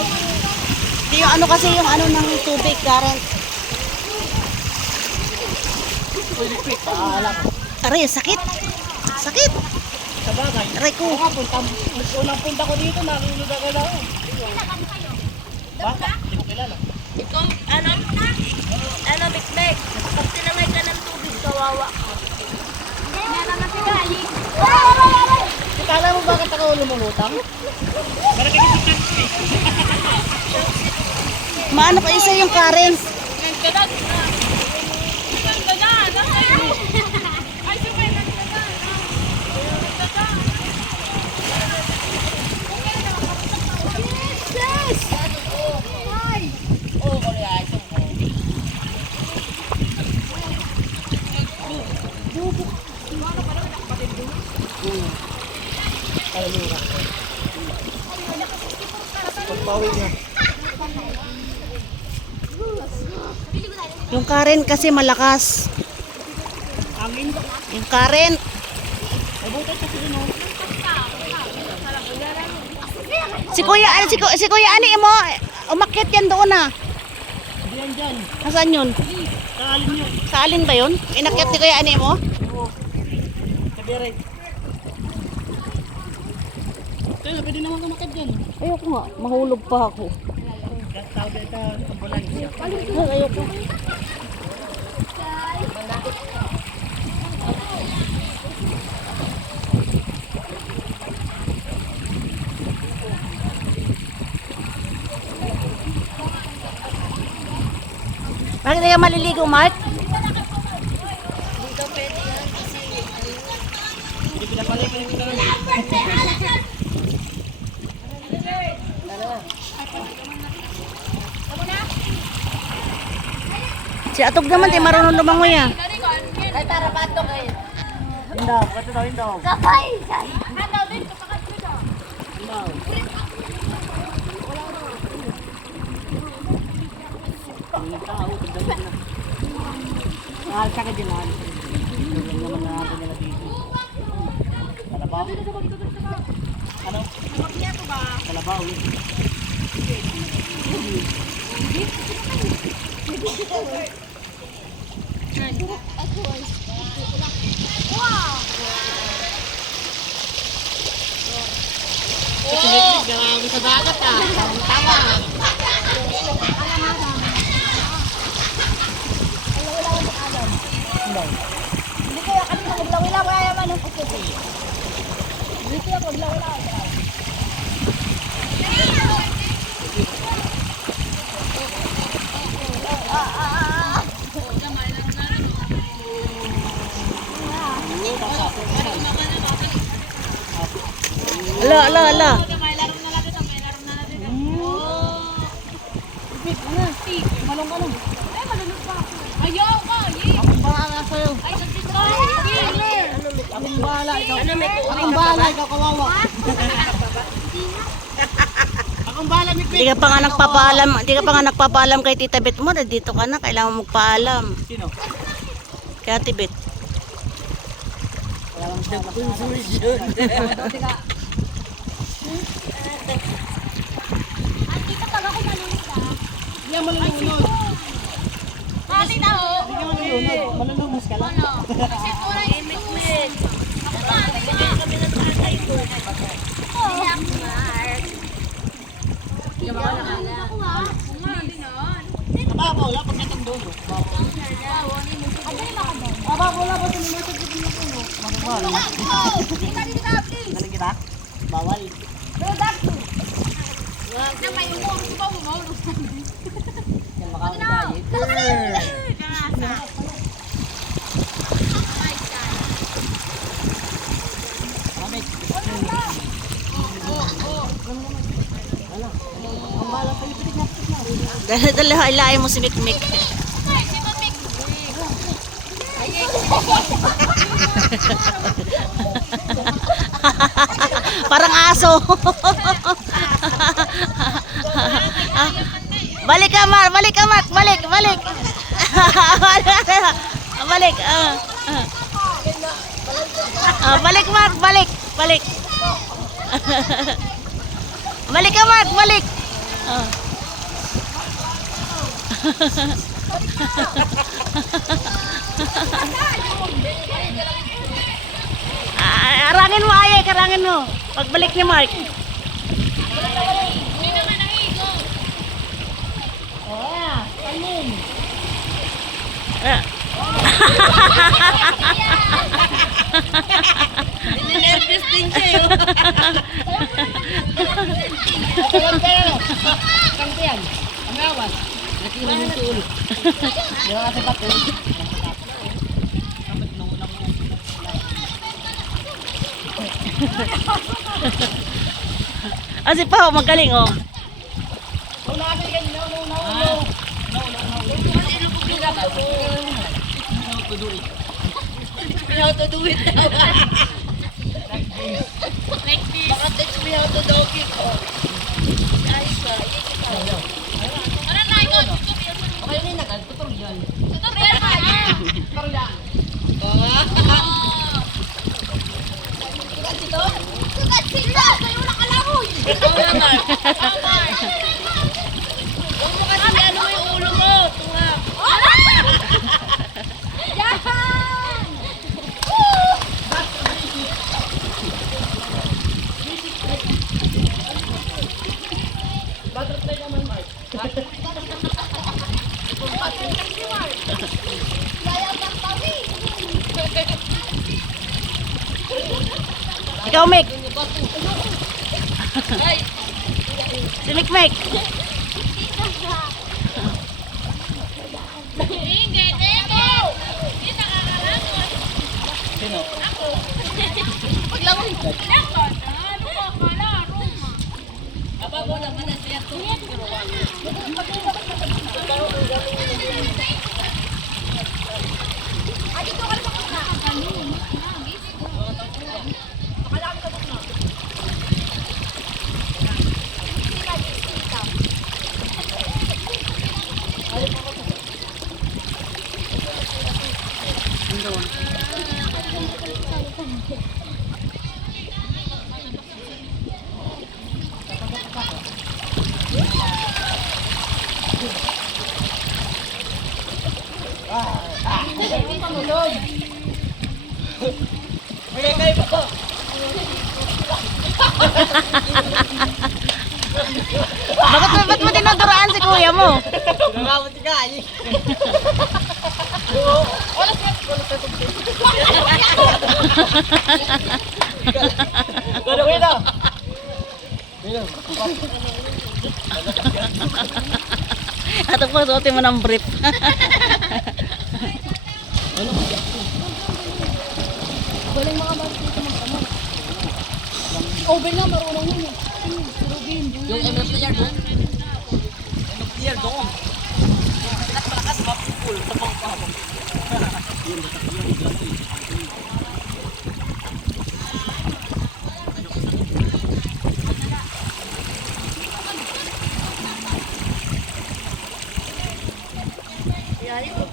Hindi yung ano kasi yung ano ng tubig, current. Electric, paalam. Aray, sakit. Sakit. Sa bagay. Aray ko. Unang punta ko dito, nalulog ako lang. Baka, hindi ko kilala. Ikaw, ano, big-bag. Pag tinangay ka ng tubig, kawawa ka. Meron na si Gali. Kala mo bakit ako lumulutang? Parang kinisip eh. Maano pa isa yung current. Pagpawi niya. Yung current kasi malakas. Angin. Yung current. Nabutot kasi yun, no? Si Kuya Ani mo, umakyat yan doon ah. Diyan dyan. Nasaan yun? Kaalin yun. Sa alin ba yun? Inakyat si Kuya Ani mo? Oo. Sabi rin. Kaya pwede naman kumakit dyan. Ayoko nga, mahulog pa ako. Tawag dito, ambulansya. Ayoko. Bakit kayo maliligo, Mark? Dito pwede yan kasi Hindi pinapalikin ko naman. Si Atog naman, di marunong lumangoy ah. ay para bato kayo. Hindaw, kato daw, hindaw. Kapay! Hindaw. Ang tao, pagdamit na. Mahal ka ka din, mahal. Huwag naman na ako nila dito. Kalabaw? Ano? Kalabaw yun. Siniglig, gawin sa dagat ah. Tama. Hindi kaya kami maglaw-ilaw kaya naman ang puso. Hindi kaya maglaw-ilaw. Ala. Malong-malong. Ayaw ka! Akong bahala sa'yo. Ay, saglit ka! Akong bahala ikaw. Ano, may Akong bahala ikaw, kawawa. Akong bahala, Mikmik. Hindi ka pa nga nagpapaalam kay Tita Bet mo, dito ka na, kailangan mo magpaalam. Sino? Kaya Ate Bet. Walang confusion. Dito pag ako malunod ah. Hindi yan malulunod. Kali na ho! Hindi ka malulunod. Malulungos ka lang. Ano? Kasi pura imit-mit. Ako ba? Nagbigay kami ng tatay ko. Hindi ako Mark. Hindi ako nga. Hindi na. Mababaw lang pag natang dulo. Mababaw lang ba sa mga sa gitna ko no? Mababaw. Kita dito ka, please. Galing kita? Bawal. Pero dito. Na may umong ko ba mo? Yan makakadayit. Mamik. Ang bala pa yung pitig Dala hilahin mo si Mikmik. Parang aso. Balik ka, Mark. Balik. Balik. Balik, Mark. Balik. Balik ka, Mark. Balik. Oh. Arangin mo ay, karangin mo. Pagbalik ni Mark. Ah. Ninervous din siya yun. Kampiyan. Ang awas. Nakiwan yung tulo. Di ba kasi bato? Si Pao, magaling oh. Me how to do it daw. Like this. Baka teach me how to dog it. Ayos ka. Ano na ikaw? Okay, may nagal. Tutorial. Tutorial ka. Tutorial. Sugat sila! Sa'yo wala ka langoy! Oo naman. Huwag mo kasi ano yung ulo mo. Tunga. Yan! Butterfly naman, Mark. Yayaw ng tawi. Ikaw, Mick. Ay! Si Mick, Mick. Hindi, Teko! Hindi nakakalangon. Sino? Ako. Paglangon ko. Teko, ano ka pala? Roma. Aba mo naman na siya to. Dito ka sa kusna. Okay, kayo po. Ba't mo tinuduraan si kuya mo? Nangamot si Kay. Gano'n, wait up. Ato po, suotin mo ng brief. Oven na, marunong yun. Yung MFTR doon. MFTR doon. Malakas, mapupul. Tapang pahapang. Yari ko.